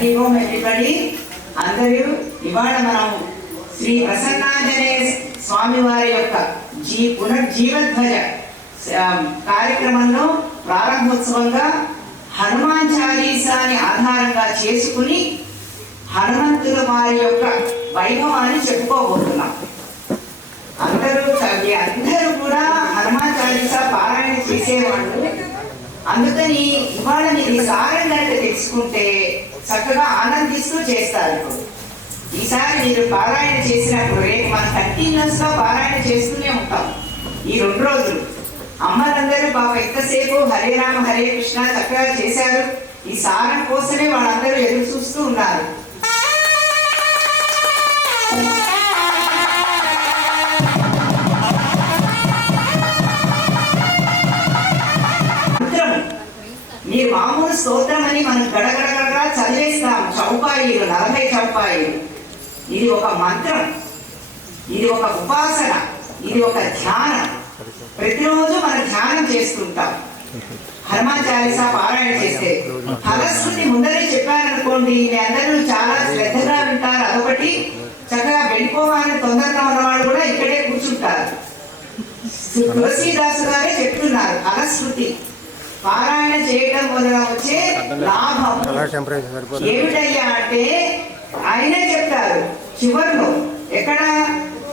హరి ఓం everybody. అందరూ ఇవాళ మనం శ్రీ ప్రసన్నాంజనేయ స్వామి వారి యొక్క పునర్జీవధ్వజ కార్యక్రమంలో ప్రారంభోత్సవంగా హనుమాన్ చాలీసాని ఆధారంగా చేసుకుని హనుమంతుల వారి యొక్క వైభవాన్ని చెప్పుకోబోతున్నాం. అందరూ కూడా హనుమాన్ చాలీసా పారాయణ చేసేవాళ్ళు. అందుకని ఇవాళ మీరు సారంగా తెలుసుకుంటే చక్కగా ఆనందిస్తూ చేస్తారు. ఈసారి మీరు పారాయణ చేసినప్పుడు రేపు మనం కంటిన్యూస్ గా పారాయణ చేస్తూనే ఉంటాం. ఈ 2 రోజులు అమ్మలందరూ బాబా ఎంతసేపు హరే రామ హరే కృష్ణ చక్కగా చేశారు. ఈ సారం కోసమే వాళ్ళందరూ ఎదురు చూస్తూ ఉన్నారు. మీరు మామూలు స్తోత్రం అని మనం గడగడగడగా చదివేస్తాం. చౌపాయిలు 40 చౌపాయిలు. ఇది ఒక మంత్రం, ఇది ఒక ఉపాసన, ఇది ఒక ధ్యానం. ప్రతిరోజు మనం ధ్యానం చేస్తుంటాం. హనుమాన్ చాలీసా పారాయణ చేస్తే ఫలశ్రుతి ముందరే చెప్పారనుకోండి, మీ అందరూ చాలా శ్రద్ధగా వింటారు. అదొకటి. చక్కగా వెళ్ళిపోవాలని తొందరగా ఉన్నవాళ్ళు కూడా ఇక్కడే కూర్చుంటారు. తులసీదాసు గారే చెప్తున్నారు ఫలశ్రుతి పారాయణ చేయడం వల్ల వచ్చే లాభం ఏమిటయ్యా అంటే ఆయనే చెప్తారు చివర్లో. ఎక్కడ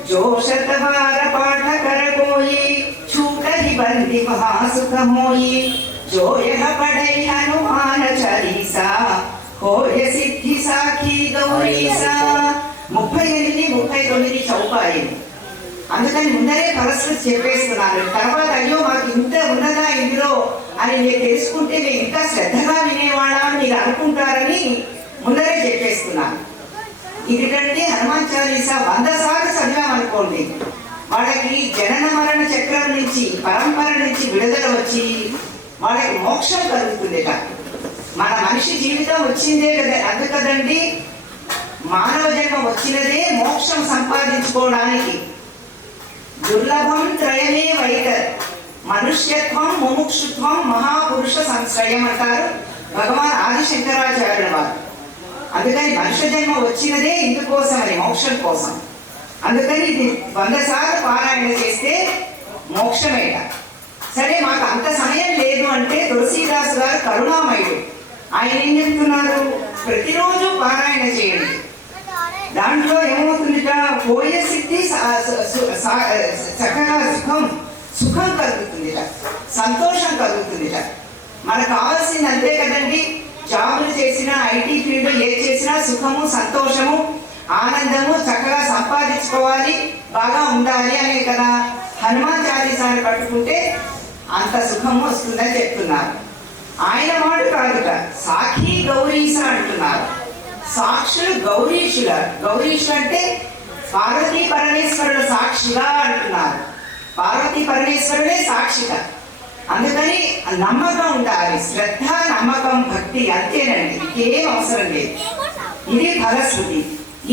జోషతవార పాఠ కరగోయి చూటరి బంది మహాసుఖమోయి జోయః పడై హనుమాన చాలీసా హోయ సిద్ధి సాఖీ గౌరీసా. 38, 39 చౌపాయిలు. అందుకని ముందరే ఫలశ్రుతి చెప్పేస్తున్నారు. తర్వాత అయ్యో మాకు ఇంత ఉన్నదా ఇందులో అని మీరు తెలుసుకుంటే మీరు ఇంకా శ్రద్ధగా వినేవాళ్ళ మీరు అనుకుంటారని ముందరే చెప్పేస్తున్నాను. ఎందుకంటే హనుమాన్ చాలీసా 100 సార్లు చదివామనుకోండి, వాళ్ళకి జనన మరణ చక్రం నుంచి పరంపర నుంచి విడుదల వచ్చి వాళ్ళకి మోక్షం కలుగుతుందిట. మన మనిషి జీవితం వచ్చిందే కదా, అందుకదండి మానవ జన్మ వచ్చినదే మోక్షం సంపాదించుకోవడానికి. దుర్లభం త్రయమే వైతర్ మనుష్యత్వం ముముక్షుత్వం మహాపురుష సంశ్రయం అంటారు భగవాన్ ఆదిశంకరాచార్యుల వారు. అందుకని మనుష్య జన్మ వచ్చినదే ఇందుకోసమని, మోక్షం కోసం. అందుకని ఇది 100 సార్లు పారాయణ చేస్తే మోక్షమేట. సరే మాకు అంత సమయం లేదు అంటే తులసీదాసు గారు కరుణామయుడు. ఆయన ఏం చెప్తున్నారు, ప్రతిరోజు పారాయణ చేయండి. దాంట్లో ఏమవుతుందిట, పోయ సిద్ధి చక్కగా సుఖం కలుగుతుందిట, సంతోషం కలుగుతుందిట. మనకు కావాల్సింది అంతే కదండి. జాబులు చేసినా, ఐటీ ఫీల్డ్ ఏది చేసినా సుఖము, సంతోషము, ఆనందము చక్కగా సంపాదించుకోవాలి, బాగా ఉండాలి అనే కదా. హనుమాన్ చాలీసాని పట్టుకుంటే అంత సుఖము వస్తుందని చెప్తున్నారు. ఆయన మాట కాదుట, సాఖీ గౌరీస అంటున్నారు. సాక్షులు గౌరీషుల. గౌరీషులు అంటే పార్వతీ పరమేశ్వరుడు సాక్షిగా అంటున్నారు. పార్వతీ పరమేశ్వరుడే సాక్షిగా. అందుకని నమ్మకం ఉండాలి, శ్రద్ధ, నమ్మకం, భక్తి, అంతేనండి, ఇంకేం అవసరం లేదు. ఇది ఫలశ్రుతి.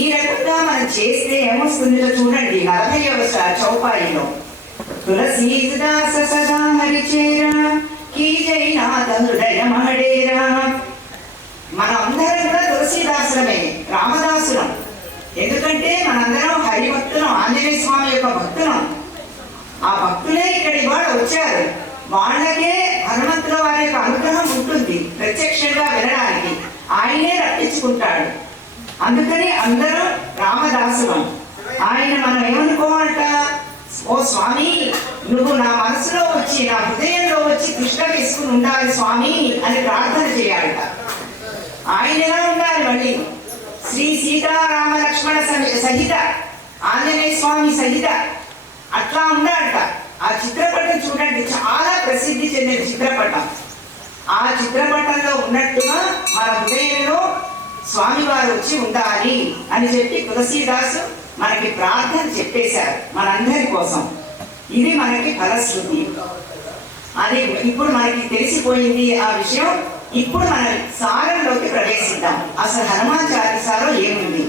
ఈ రకంగా మనం చేస్తే ఏమొస్తుందో చూడండి. 40వ చౌపాయిలో తులసీదాస సదా హరిచేరా కీ జైనాథ హృదయ మహడేరా. మనం అందరం కూడా తులసీదాసులమే, రామదాసులం. ఎందుకంటే మనందరం హరిభక్తులం, ఆంజనేయ స్వామి యొక్క భక్తులం. ఆ భక్తులే ఇక్కడ ఇవాళ వచ్చారు. వాళ్ళకే హనుమంతుల వారి యొక్క అనుగ్రహం ఉంటుంది ప్రత్యక్షంగా వినడానికి. ఆయనే రప్పించుకుంటాడు. అందుకని అందరూ రామదాసులం. ఆయన మనం ఏమనుకోవాలట, ఓ స్వామి నువ్వు నా మనసులో వచ్చి, నా హృదయంలో వచ్చి కృష్ణ తీసుకుని ఉండాలి స్వామి అని ప్రార్థన చేయాలట. ఆయన ఎలా ఉండాలి, మళ్ళీ శ్రీ సీతారామ లక్ష్మణ సహిత, ఆంజనేయ స్వామి సహిత అట్లా ఉండాలట. ఆ చిత్రపటం చూడండి, చాలా ప్రసిద్ధి చెందిన చిత్రపటం. ఆ చిత్రపటంలో ఉన్నట్టుగా మన హృదయంలో స్వామివారు వచ్చి ఉండాలి అని చెప్పి తులసీదాసు మనకి ప్రార్థన చెప్పేశారు మనందరి కోసం. ఇది మనకి ఫలశ్రుతి. అది ఇప్పుడు మనకి తెలిసిపోయింది ఆ విషయం. ఇప్పుడు మనం సారంలోకి ప్రవేశిద్దాం. అసలు హనుమాన్ చాలీసాలో ఏముంది,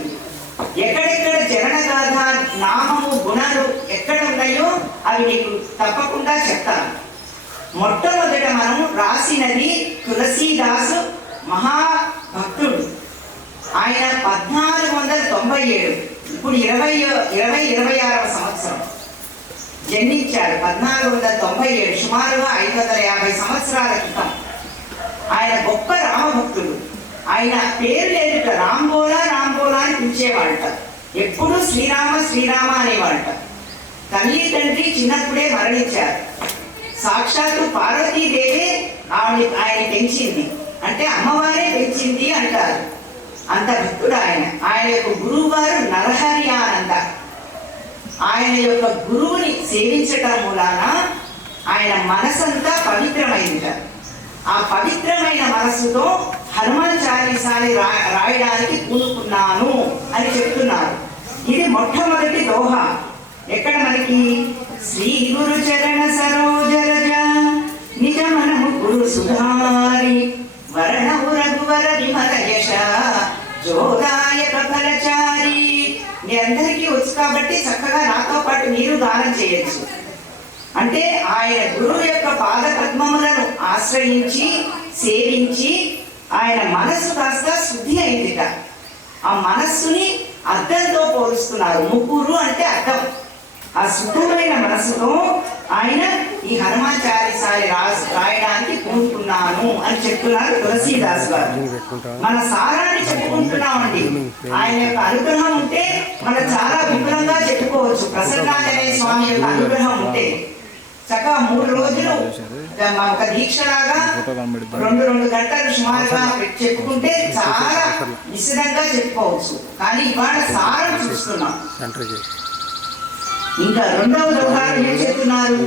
ఎక్కడెక్కడ జననగాథ, నామము, గుణాలు ఎక్కడ ఉన్నాయో అవి నీకు తప్పకుండా చెప్తాను. మొట్టమొదట మనం రాసినది తులసీదాసు మహాభక్తుడు. ఆయన 1497, ఇప్పుడు 26వ సంవత్సరం జన్మించాడు. 1497, సుమారుగా 550 సంవత్సరాల క్రితం. ఆయన గొప్ప రామభక్తుడు. ఆయన పేరు లేదుట, రాంబోలా రాంబోలా అని పిలిచేవాళ్ళట. ఎప్పుడూ శ్రీరామ శ్రీరామ అనేవాళ్ళట. తల్లి తండ్రి చిన్నప్పుడే మరణించారు. సాక్షాత్తు పార్వతీదేవే ఆయన పెంచింది, అంటే అమ్మవారే పెంచింది అంటారు. అంత భక్తుడు ఆయన. ఆయన యొక్క గురువు గారు నరహరి ఆనంద. ఆయన యొక్క గురువుని సేవించటం మూలాన ఆయన మనసంతా పవిత్రమైంది. ఆ పవిత్రమైన మనస్సుతో హనుమాన్ చాలీసాని రాయడానికి పూనుకున్నాను అని చెప్తున్నారు. ఇది మొట్టమొదటి దోహ. ఎక్కడ మనకి శ్రీ గురు చరణ సరోజరజ నిజ మనము గురు సుధారి వరణము రఘువర విమల యశ జోదాయక ఫలచారి. మీ అందరికీ వచ్చు కాబట్టి చక్కగా నాతో పాటు మీరు గానం చేయొచ్చు. అంటే ఆయన గురువు యొక్క పాద పద్మములను ఆశ్రయించి సేవించి ఆయన మనస్సు కాస్త శుద్ధి అయిందిట. ఆ మనస్సుని అద్దంతో పోలుస్తున్నారు. ముగ్గురు అంటే అద్దం. ఆ శుద్ధమైన మనస్సుతో ఆయన ఈ హనుమాన్ చాలీసాని రాయడానికి పూనుకున్నాను అని చెప్తున్నారు తులసీదాస్ గారు. మన సారాన్ని చెప్పుకుంటున్నామండి. ఆయన యొక్క అనుగ్రహం ఉంటే మనం చాలా విపులంగా చెప్పుకోవచ్చు. ప్రసన్నాంజనేయ స్వామి యొక్క అనుగ్రహం ఉంటే చక్కగా 3 రోజులు ఒక దీక్షలాగా 2 గంటలు సుమారుగా చెప్పుకుంటే చాలా విశదంగా చెప్పుకోవచ్చు. కానీ ఇవాళ సారం చూస్తున్నాం. ఇంకా రెండవ దోహాలు ఏం చెప్తున్నారు?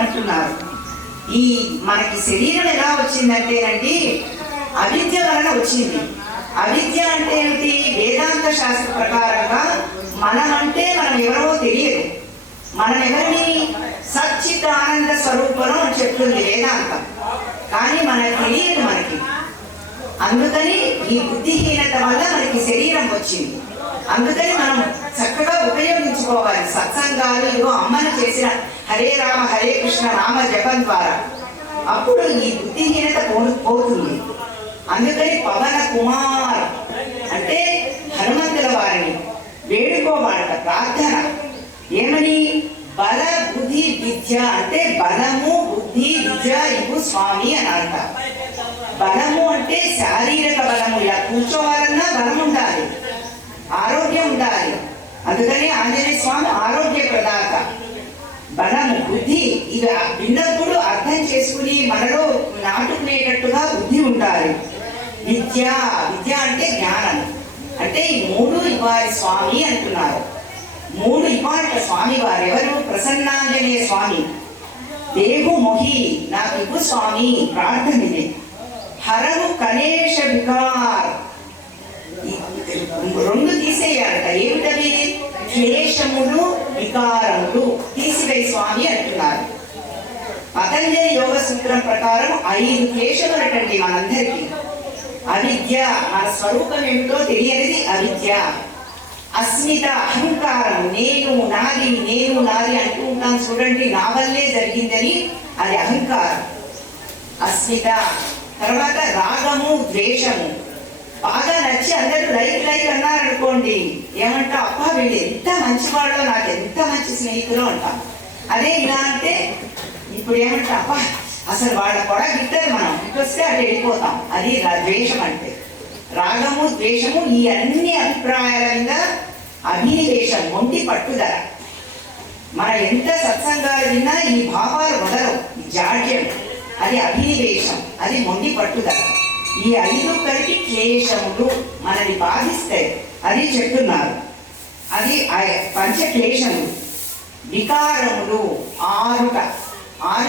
అంటున్నారు. ఈ మనకి శరీరం ఎలా వచ్చిందంటేనండి అవిద్య వలన వచ్చింది. అవిద్య అంటే ఏమిటి? వేదాంత శాస్త్ర ప్రకారంగా మనం ఎవరో తెలియదు. మనం ఎవరిని సచ్చిత్ ఆనంద స్వరూపం అని చెప్తుంది వేదాంతం. కానీ మనకు తెలియదు మనకి. అందుకని ఈ బుద్ధిహీనత వల్ల మనకి శరీరం వచ్చింది. అందుకని మనం చక్కగా ఉపయోగించుకోవాలి సత్సంగాలు. ఇగో అమ్మను చేసిన హరే రామ హరే కృష్ణ నామ జపం ద్వారా అప్పుడు ఈ బుద్ధిహీనత పోతుంది. అందుకని పవన కుమార్ అంటే హనుమంతుల వారిని వేడుకోవాలట. ప్రార్థన ఏమని? బల బుద్ధి విద్య అంటే బలము బుద్ధి విద్య ఇవ్వు స్వామి అని అంట. బలము అంటే శారీరక బలము. ఇలా కూర్చోవాలన్నా బలం ఉండాలి, ఆరోగ్యం ఉండాలి. అందుకని ఆంజనేయ స్వామి ఆరోగ్య ప్రదాత. బలము బుద్ధి ఇవి విన్నప్పుడు అర్థం చేసుకుని మనలో నాటుకునేటట్టుగా బుద్ధి ఉండాలి. విద్య విద్య అంటే జ్ఞానం. అంటే ఈ 3 ఇవ్వాలి స్వామి అంటున్నారు. 3 ఇవ్వాలట స్వామి వారు. ఎవరు? ప్రసన్నాంజనేయ స్వామి. దేవు మొహి నాకు ఇవ్వు స్వామి ప్రార్థన ఇది. హరము కలేష వికార్ 2 తీసేయాలట. ఏమిటవి? క్లేశములు వికారములు తీసివేయి స్వామి అంటున్నారు. పతంజలి యోగ సూత్రం ప్రకారం 5 క్లేశములటండి మనందరికీ. అవిద్య, మన స్వరూపం ఏమిటో తెలియనిది అవిద్య. అస్మిత అహంకారం, నేను నాది అంటూ ఉంటాను చూడండి, నా వల్లే జరిగిందని, అది అహంకారం అస్మిత. తర్వాత రాగము ద్వేషము. బాగా నచ్చి అందరూ లైక్ అన్నారనుకోండి, ఏమంటా? అబ్బా వీళ్ళు ఎంత మంచివాడో, నాకు ఎంత మంచి స్నేహితులు అంటాం. అదే ఇలా అంటే ఇప్పుడు ఏమంటా? అబ్బా అసలు వాళ్ళ కూడా గిట్టదు, మనం ఇటొస్తే అటు వెళ్ళిపోతాం. అది ద్వేషం అంటే. రాగము ద్వేషము ఈ అన్ని అభిప్రాయాల మీద అభినివేశం, మొండి పట్టుదల. మన ఎంత సత్సంగాలు విన్నా ఈ భావాలు వదలవు. ఈ జాడ్యం అది అభినివేశం, అది మొండి పట్టుదల. ఈ 5 కలిపి క్లేశములు మనని బాధిస్తాయి. అది చెప్తున్నారు. అది పంచక్లేశములు. వికారములు 6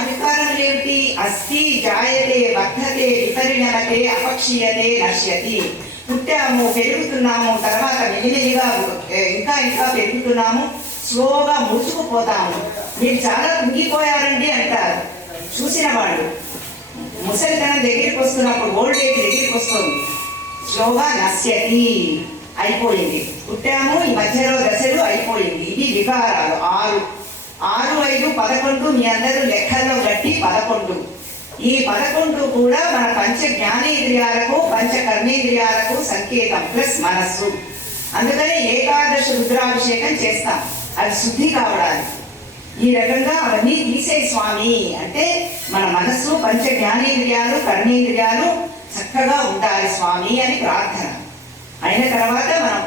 వికారములు ఏమిటి? అస్థి జాయతే వర్ధతే విపరిణమతే అపక్షీయతే నశ్యతి. పుట్టాము, పెరుగుతున్నాము, తర్వాత మెల్లిమెల్లిగా ఇంకా పెరుగుతున్నాము, స్లోగా ముడుచుకుపోతాము. మీరు చాలా కుంగిపోయారండి అంటారు చూసిన వాళ్ళు. ముసలితనం దగ్గరికి వస్తున్నప్పుడు, ఓల్డ్ ఏజ్ దగ్గరికి వస్తుంది, స్లోగా నశ్యతి అయిపోయింది. పుట్టాము, ఈ మధ్యలో దశలు అయిపోయింది. ఇవి వికారాలు 6. 6, 5, 11 మీ అందరూ లెక్కల్లో గట్టి 11. ఈ 11 కూడా మన పంచ జ్ఞానేంద్రియాలకు పంచ కర్మేంద్రియాలకు సంకేతం ప్లస్ మనస్సు. అందుకని ఏకాదశి రుద్రాభిషేకం చేస్తాం, అది శుద్ధి కావడానికి. ఈ రకంగా అవన్నీ తీసే స్వామి అంటే మన మనస్సు పంచ జ్ఞానేంద్రియాలు కర్మేంద్రియాలు చక్కగా ఉండాలి స్వామి అని ప్రార్థన అయిన తర్వాత మనం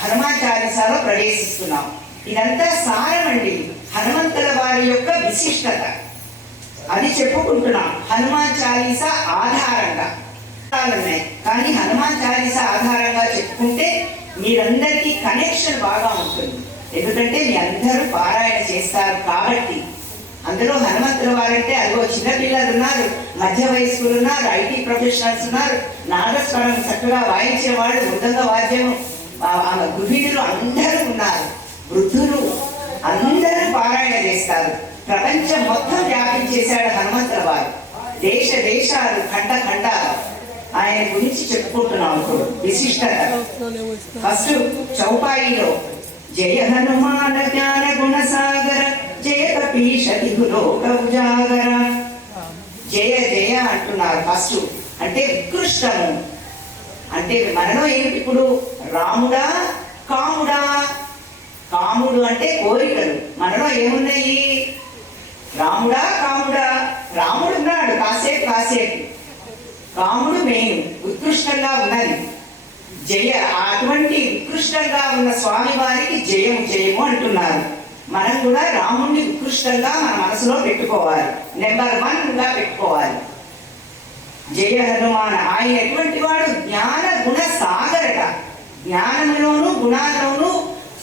హనుమాన్ చాలీసాలో ప్రవేశిస్తున్నాం. ఇదంతా సారం అండి, హనుమంతుల వారి యొక్క విశిష్టత అది చెప్పుకుంటున్నాం. హనుమాన్ చాలీసా ఆధారంగా ఉన్నాయి, కానీ హనుమాన్ చాలీసా ఆధారంగా చెప్పుకుంటే మీరందరికీ కనెక్షన్ బాగా ఉంటుంది. ఎందుకంటే మీ అందరూ పారాయణ చేస్తారు కాబట్టి. అందులో హనుమంతుల వారంటే అదిగో చిన్నపిల్లలు ఉన్నారు, మధ్య వయస్కులు ఉన్నారు, ఐటీ ప్రొఫెషనల్స్ ఉన్నారు, నాదస్వరం చక్కగా వాయించిన వాళ్ళు, మృదంగ వాద్యం గృహిణులు అందరూ ఉన్నారు, వృద్ధులు అందరూ పారాయణ చేస్తారు. ప్రపంచం మొత్తం వ్యాపించేశాడు హనుమంతుల వారు. దేశ దేశాలు ఖండ ఖండాలు ఆయన గురించి చెప్పుకుంటున్నాం. ఇప్పుడు విశిష్టత ఫస్ట్ చౌపాయిలో జయ హనుమాన జ్ఞాన గుణసాగర జయ కపీశ దిగులోక ఉజాగర. జయ జయ అంటున్నారు ఫస్ట్, అంటే ఉత్కృష్టము. అంటే మనలో ఏమిటి ఇప్పుడు, రాముడా కాముడా? కాముడు అంటే కోరికలు, మనలో ఏమున్నాయి? రాముడా కాముడా? రాముడు ఉన్నాడు కాసేపు కాసేపు, కాముడు మెయిన్ ఉత్కృష్టంగా ఉన్నది జయ. అటువంటి ఉత్కృష్టంగా ఉన్న స్వామి వారికి జయము జయము అంటున్నారు. మనం కూడా రాముడిని ఉత్కృష్టంగా మన మనసులో పెట్టుకోవాలి, నెంబర్ 1గా పెట్టుకోవాలి. జయ హనుమాన. ఆయన ఎటువంటి వాడు? జ్ఞాన గుణ సాగరట. జ్ఞానంలోను గుణాల్లోనూ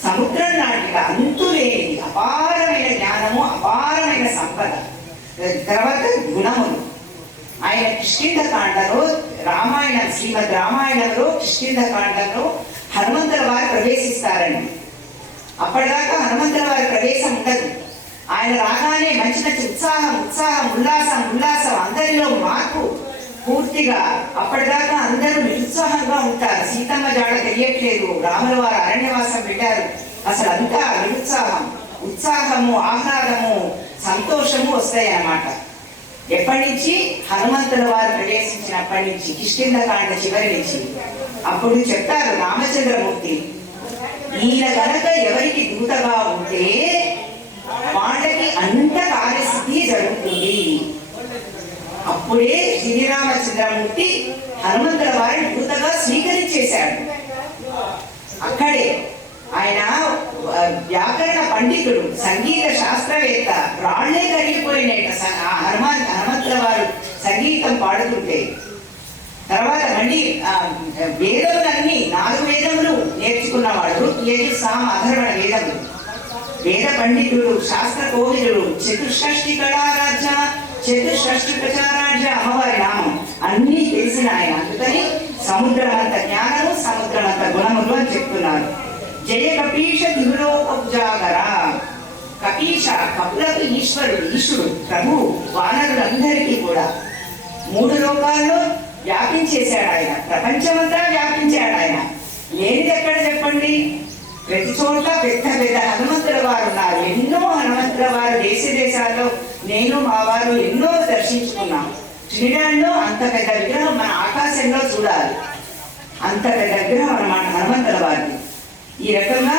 సముద్రం లాంటిగా అంతులేనిది అపారమైన జ్ఞానము, అపారమైన సంపద. తర్వాత గుణములు. ఆయన కిష్కింధకాండలో రామాయణం, శ్రీమద్ రామాయణంలో కిష్కింధకాండంలో హనుమంతుల వారు ప్రవేశిస్తారండి. అప్పటిదాకా హనుమంతుల వారి ప్రవేశం ఉండదు. ఆయన రాగానే మంచి మంచి ఉత్సాహం ఉత్సాహం ఉల్లాసం ఉల్లాసం, అందరిలో మార్పు పూర్తిగా. అప్పటిదాకా అందరూ నిరుత్సాహంగా ఉంటారు, సీతమ్మ జాడ తెలియట్లేదు, రాముల వారు అరణ్యవాసం పెట్టారు, అసలు అంతా నిరుత్సాహం. ఉత్సాహము ఆహ్లాదము సంతోషము వస్తాయి అన్నమాట. ఎప్పటి నుంచి? హనుమంతుల వారు ప్రవేశించినప్పటి నుంచి, కిష్కింధకాండ చివరి నుంచి. అప్పుడు చెప్తారు రామచంద్రమూర్తి, ఈయన కనుక ఎవరికి దూతగా ఉంటే వాళ్ళకి అంత కార్యసిద్ధి జరుగుతుంది. అప్పుడే శ్రీరామచంద్రమూర్తి హనుమంతుల వారిని దూతగా స్వీకరించేశాడు. అక్కడే ఆయన వ్యాకరణ పండితుడు, సంగీత శాస్త్రవేత్త, రాళ్లే కరిగిపోయినట్ట హనుమంతుల వారు సంగీతం పాడుతుంటే. తర్వాత మళ్ళీ వేదములన్నీ 4 వేదములు నేర్చుకున్నవాడు, యజు సామ అధర్వణ వేదములు. వేద పండితుడు, శాస్త్ర కోవిదుడు, చతుషష్ఠి కళారాజ్య, చతుషష్ఠి ప్రచారాజ్య అమ్మవారి నామం అన్నీ తెలిసిన ఆయన. అందుకని సముద్రమంత జ్ఞానము సముద్రమంత గుణములు అని చెప్తున్నారు. జయ కపీశ దిగులోక ఉజాగర. కపీశ కపులకు ఈశ్వరుడు, ఈశ్వరుడు ప్రభు, వానరులందరికీ కూడా 3 లోకాల్లో వ్యాపించేశాడు ఆయన. ప్రపంచమంతా వ్యాపించాడు ఆయన. లేనిది ఎక్కడ చెప్పండి? ప్రతి చోట పెద్ద పెద్ద హనుమంతుల వారు ఉన్నారు. ఎన్నో హనుమంతుల వారు దేశ దేశాల్లో నేను మా వారు ఎన్నో దర్శించుకున్నాం. శ్రీరాంలో అంత పెద్ద విగ్రహం మన ఆకాశంలో చూడాలి, అంత పెద్ద విగ్రహం అన్నమాట హనుమంతుల వారిది. ఈ రకంగా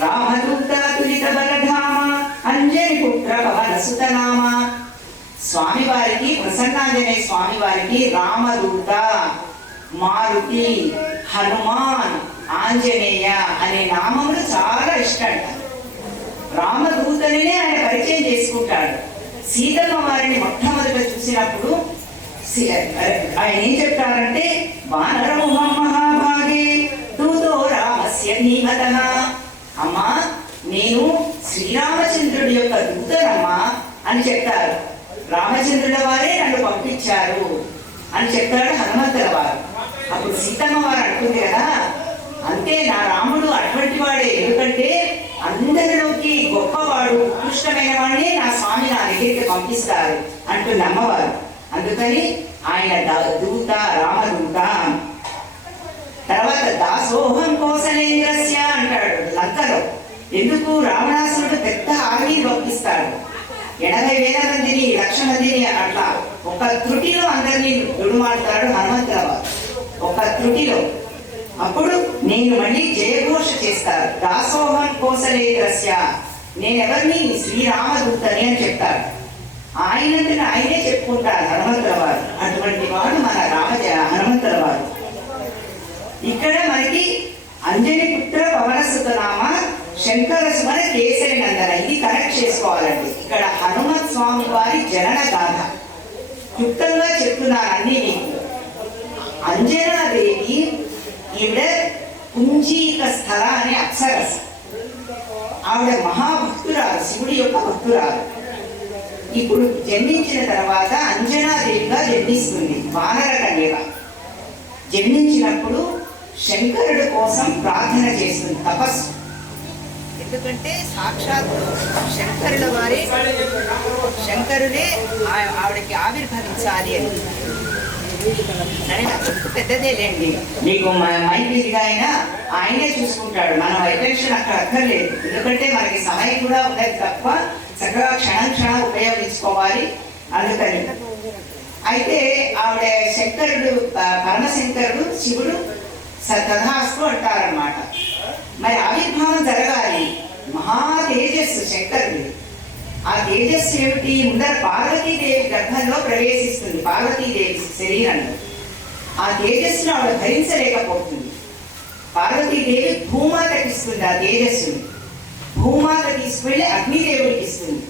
రామదూత తులిత బలధామ అంజని పుత్ర పవన సుతనామ. స్వామి వారికి, ప్రసన్నాంజనేయ స్వామి వారికి రామదూత, మారుతి, హనుమాన్, ఆంజనేయ అనే నామములు చాలా ఇష్టంట. రామదూతనే ఆయన పరిచయం చేసుకుంటాడు. సీతమ్మ వారిని మొట్టమొదట చూసినప్పుడు ఆయన ఏం చెప్తారంటే, వానరముహం మహాభాగే దూతో రామస్య ధీమతః. అమ్మా, నేను శ్రీరామచంద్రుడి యొక్క దూతనమ్మా అని చెప్తారు. రామచంద్రుల వారే నన్ను పంపించారు అని చెప్తాడు హనుమంతుల వారు. అప్పుడు సీతమ్మ వారు అంటుంది కదా, అంతే నా రాముడు అటువంటి వాడే, ఎందుకంటే అందరిలోకి గొప్పవాడు, ఉత్కృష్టమైన వాడిని నా స్వామి నా దగ్గరికి పంపిస్తారు అంటుంది అమ్మవారు. అందుకని ఆయన దూత, రామదూత. తర్వాత దాసోహం కోసలేంద్రస్య అంటాడు లంకలో. ఎందుకు రావణాసురుడు పెద్ద ఆర్మీని పంపిస్తాడు, 80,000 మందిని 1,00,000 మందిని అట్లా ఒక త్రుటిలో అందరినీ దుడుమాడుతాడు హనుమంతరావు, ఒక త్రుటిలో. అప్పుడు నేను మళ్ళీ జయఘోష చేస్తాడు, దాసోహం కోసలేద్రస్య, నేనెవరిని శ్రీరామదూతని అని చెప్తాడు. ఆయనంతట ఆయనే చెప్పుకుంటారు హనుమంతుల అటువంటి వాడు మన హనుమంతుల వారు. ఇక్కడ మనకి అంజనిపుత్ర పవనసుతనామ శంకర సుమన కేసరి నందన, ఇది కనెక్ట్ చేసుకోవాలండి. ఇక్కడ హనుమత్ స్వామి వారి జనన గాథ క్లుప్తంగా చెప్తున్నాను అన్ని మీకు. అంజనాదేవి ఈవిడ కుంజీక స్థల అనే అప్సరస, ఆవిడ మహాభక్తురాలు, శివుడి యొక్క భక్తురాలు. ఇప్పుడు జన్మించిన తర్వాత అంజనాదేవిగా జన్మిస్తుంది, వానర కన్యగా. జన్మించినప్పుడు శంకరుడు కోసం ప్రార్థన చేస్తుంది, తపస్సు. ఎందుకంటే సాక్షాత్ శంకరుడే ఆవిడకి ఆవిర్భవించాలి అని. సరే, పెద్దదే లేండి, మీకు మైత్రిగా అయినా ఆయనే చూసుకుంటాడు, మనం అటెన్షన్ అక్కడ అక్కర్లేదు. ఎందుకంటే మనకి సమయం కూడా ఉండదు తప్ప, చక్కగా క్షణం ఉపయోగించుకోవాలి. అందుకని అయితే ఆవిడ శంకరుడు, పరమశంకరుడు శివుడు తథాస్తు అంటారన్నమాట. మరి ఆవిర్భావం జరగాలి, మహా తేజస్సు శంకరుడు. ఆ తేజస్సు ఏమిటి? ముందర పార్వతీదేవి గర్భంలో ప్రవేశిస్తుంది, పార్వతీదేవి శరీరంలో. ఆ తేజస్సును ఆవిడ భరించలేకపోతుంది. పార్వతీదేవి భూమాతకి ఇస్తుంది ఆ తేజస్సుని. భూమాత తీసుకువెళ్ళి అగ్నిదేవుడికి ఇస్తుంది,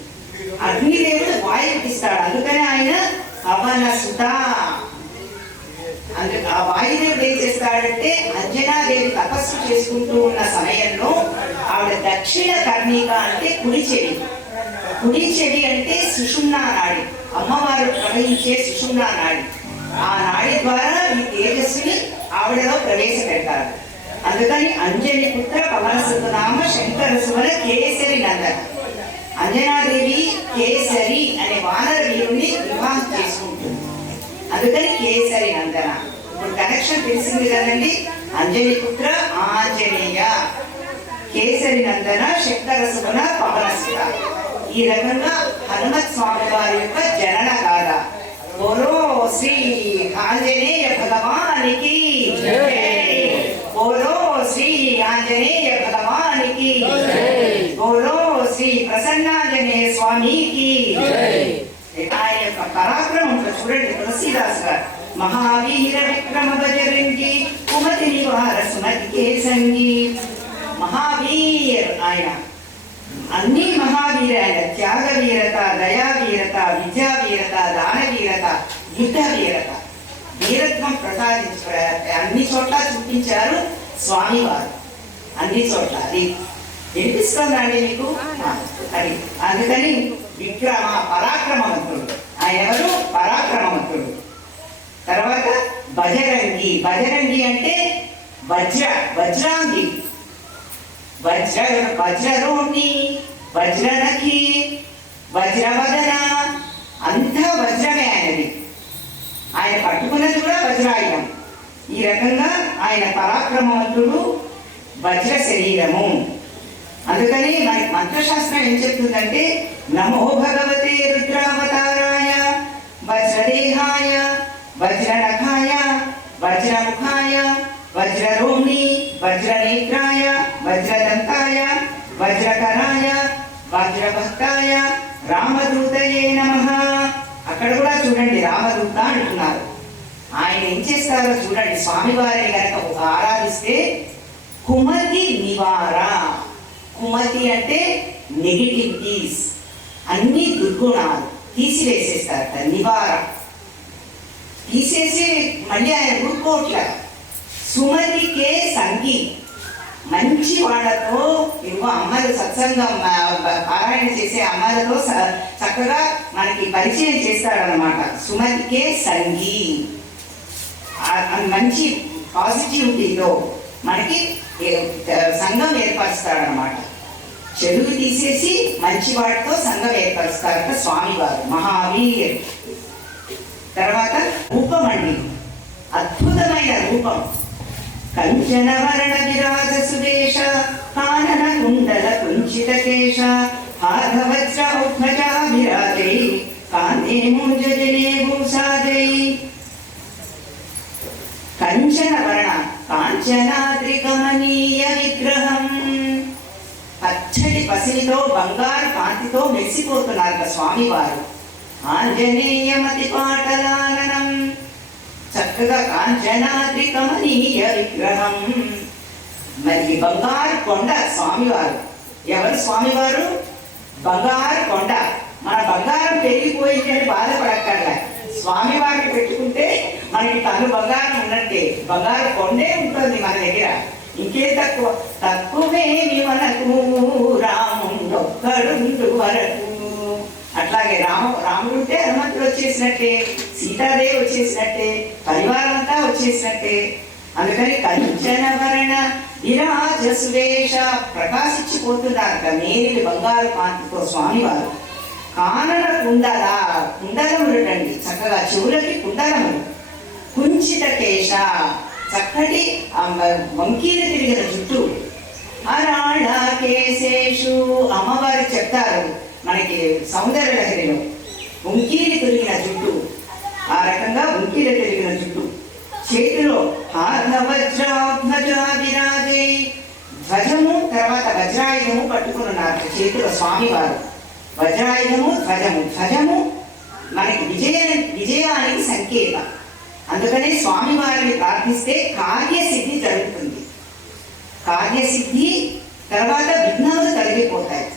అగ్నిదేవుడు వాయువుకి ఇస్తాడు. అందుకని ఆయన పవన సుత. అందుకు ఆ వాయుదేవుడు ఏం చేస్తాడంటే, అంజనాదేవి తపస్సు చేసుకుంటూ ఉన్న సమయంలో ఆవిడ దక్షిణ కర్ణిక అంటే కుడి చెవి. కుడి చెవి అంటే సుషుమ్నా నాడి, అమ్మవారు ప్రవహించే సుషుమ్నా నాడి. ఆ నాడి ద్వారా ఈ తేజస్సుని ఆవిడలో ప్రవేశపెడతారు. అందుకని అంజని పుత్ర పవనసుతనామ శంకర సుమన కేసరి నందన. అంజనాదేవి కేసరి అనే వానర వీరుని వివాహం చేసుకుంటుంది, అందుకని కేసరి నందన. ఇప్పుడు కనెక్షన్ తెలిసింది కదండి. అంజని పుత్ర ఆంజనేయ, కేసరి నందన, శంకర సుమన పవనసుత. ఈ రకంగా హనుమత్ స్వామి వారి యొక్క జనన గాథ. బోలో శ్రీ ఆంజనేయ భగవానికి జై, బోలో శ్రీ ఆంజనేయ భగవానికి జై, బోలో శ్రీ ప్రసన్నాంజనేయ స్వామికి జై. ఆయన యొక్క పరాక్రమం చూడండి, తులసీదాస్ గారు. మహావీర విక్రమ బజరంగి కుమతి నివార సుమతి కేసంగి. మహావీర్ ఆయన, అన్ని మహావీర ఆయన. త్యాగ వీరత, దయా వీరత, విద్యా వీరత, దాన వీరత, యుద్ధ వీరత, వీరత్వం ప్రసాదించ అన్ని చోట్ల చూపించారు స్వామివారు, అన్ని చోట్ల. అది వినిపిస్తుందండి మీకు? అది అందుకని విక్రమ పరాక్రమవంతుడు ఆయన. ఎవరు? పరాక్రమవంతుడు. తర్వాత బజరంగి. బజరంగి అంటే వజ్రాంగి, వజ్రరోణి, వజ్రనఖి, వజ్రవదన, అంతా వజ్రమే ఆయనది. ఆయన పట్టుకున్నది కూడా వజ్రాయుధం. ఈ రకంగా ఆయన పరాక్రమవంతుడు, వజ్ర శరీరము. అందుకని మన మంత్రశాస్త్రం ఏం చెప్తుందంటే, నమో భగవతే రుద్రావతారాయ వజ్రదేహాయ వజ్రనఖాయ వజ్రముఖాయ వజ్రరోణి వజ్రనేత్రాయ వజ్రదంతాయ వజ్రకరాయ వజ్రభక్తాయ రామదూతయే నమః. అక్కడ కూడా చూడండి రామదూత అంటున్నారు. ఆయన ఏం చేస్తారో చూడండి. స్వామివారిని కనుక ఆరాధిస్తే కుమతి నివార. కుమతి అంటే నెగిటివిటీస్, అన్ని దుర్గుణాలు తీసివేసేస్తారు. నివార తీసేసి మళ్ళీ ఆయన ఊరుకోవట్ల. సుమతికే సంగి, మంచి వాళ్ళతో ఇవ్వ అమ్మలు సత్సంగం పారాయణ చేసే అమ్మలతో చక్కగా మనకి పరిచయం చేస్తాడనమాట. సుమతికే సంగి, మంచి పాజిటివిటీలో మనకి సంఘం ఏర్పరుస్తాడనమాట. చెడుగు తీసేసి మంచి వాటితో సంఘం ఏర్పరుస్తారట స్వామివారు, మహావీర్. తర్వాత రూపం అండి, అద్భుతమైన రూపం. కంచన వర్ణ విరాజ సుదేశ కానన కుండల కుంచిత కేశ హార్ధవజ్రౌధ్వజా విరాజై కాందే మూంజజనే భూసాజై. కంచన వర్ణ కాంచనాద్రికమనీయ విగ్రహం. పచ్చడి పసిలితో బంగారు కాంతితో మెరిసిపోతున్నారు స్వామివారు. ఆంజనేయమతి పాటలాలనం. చక్కగా కాంచనాద్రికమనీయ విగ్రహం. మరి బంగారు కొండ స్వామివారు. ఎవరు స్వామివారు? బంగారు కొండ. మన బంగారం పెరిగిపోయింది అని బాధపడక్కర్లే. స్వామివారిని పెట్టుకుంటే మనకి తను బంగారం ఉన్నట్టే. బంగారు కొండే ఉంటుంది మన దగ్గర. ఇంకే తక్కువ తక్కువేమి మనకు రాముడొక్కడుండు వరకు. అట్లాగే రాముడు ఉంటే హనుమంతుడు వచ్చేసినట్టే, సీతాదేవి వచ్చేసినట్టే, పరివారం అంతా వచ్చేసినట్టే. అందుకని కంచన వర్ణ విరాజ సువేష ప్రకాశించిపోతున్నారు మేలి బంగారు కాంతితో స్వామివారు. కానన కుండల కుండలములండి, చక్కగా చెవులకి కుండలములు. కుంచిత కేశ చక్కటి వంకీలు తిరిగిన జుట్టు. అరాళ కేశేషు అమ్మవారు చెప్తారు మనకి సౌందర్య లహరిలో. వంకీలు తిరిగిన జుట్టు, ఆ రకంగా వంకీలు తిరిగిన జుట్టు. చేతిలో హార్ధవజ్రాధ్వజా విరాజై ధ్వజము తర్వాత వజ్రాయుధము పట్టుకుని ఉన్నారు చేతిలో స్వామివారు. వజ్రాయుధము ధ్వజము. ధ్వజము మనకి విజయానికి సంకేతం. అందుకనే స్వామివారిని ప్రార్థిస్తే కార్యసిద్ధి జరుగుతుంది. కార్యసిద్ధి తర్వాత విఘ్నములు తొలగిపోతాయి.